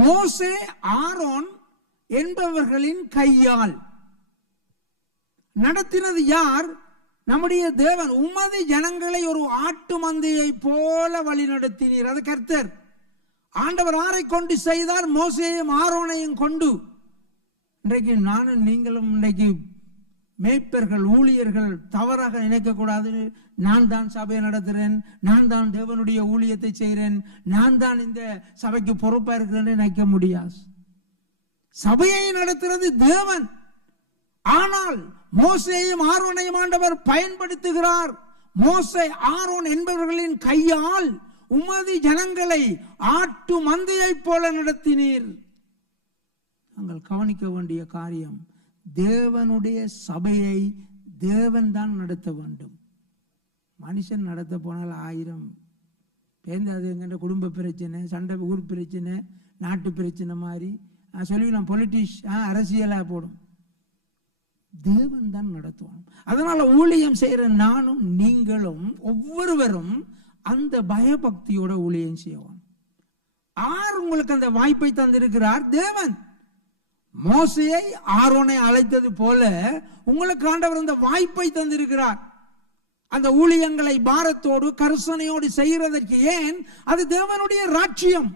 மோசே ஆரோன் என்பவர்களின் கையால். நடத்தினது யார்? நம்முடைய தேவன். உமது ஜனங்களை ஒரு ஆட்டு மந்தையை போல வழி நடத்தினீர். அது கர்த்தர். ஆண்டவர் ஆரை கொண்டு செய்தார்? மோசேயும் ஆரோனையும் கொண்டு. இன்றைக்கு நானும் நீங்களும் இன்றைக்கு மேய்ப்பர்கள், ஊழியர்கள் தவறாக நினைக்க கூடாது. நான் தான் சபையை நடத்துறேன், நான் தான் தேவனுடைய ஊழியத்தை செய்கிறேன், நான் தான் இந்த சபைக்கு பொறுப்பா இருக்கிறேன் நினைக்க முடியாது. சபையை நடத்துறது தேவன். ஆனால் மோசேயும் ஆரோனையும் ஆண்டவர் பயன்படுத்துகிறார். மோசே ஆரோன் என்பவர்களின் கையால் உமது ஜனங்களை ஆட்டு மந்தையை போல நடத்தினீர். நாங்கள் கவனிக்க வேண்டிய காரியம், தேவனுடைய சபையை தேவன் தான் நடத்த வேண்டும். மனுஷன் நடத்த போனால் 1000 பேர்ந்து எங்கிட்ட குடும்ப பிரச்சனை, சண்டை, ஊர் பிரச்சனை, நாட்டு பிரச்சனை மாதிரி சொல்லிக்கலாம். அரசியலா போடும். தேவன் தான் நடத்துவோம். அதனால ஊழியம் செய்யற நானும் நீங்களும் ஒவ்வொருவரும் அந்த பயபக்தியோட ஊழியம் செய்வோம். ஆர் உங்களுக்கு அந்த வாய்ப்பை தந்திருக்கிறார்? தேவன். மோசேயை ஆரோனை அழைத்தது போல உங்களுக்கு ஆண்டவர் அந்த வாய்ப்பை தந்திருக்கிறார். அந்த ஊழியங்களை பாரத்தோடு கருசனையோடு செய்கிறதற்கு. ஏன்? அது தேவனுடைய ராஜ்யம்.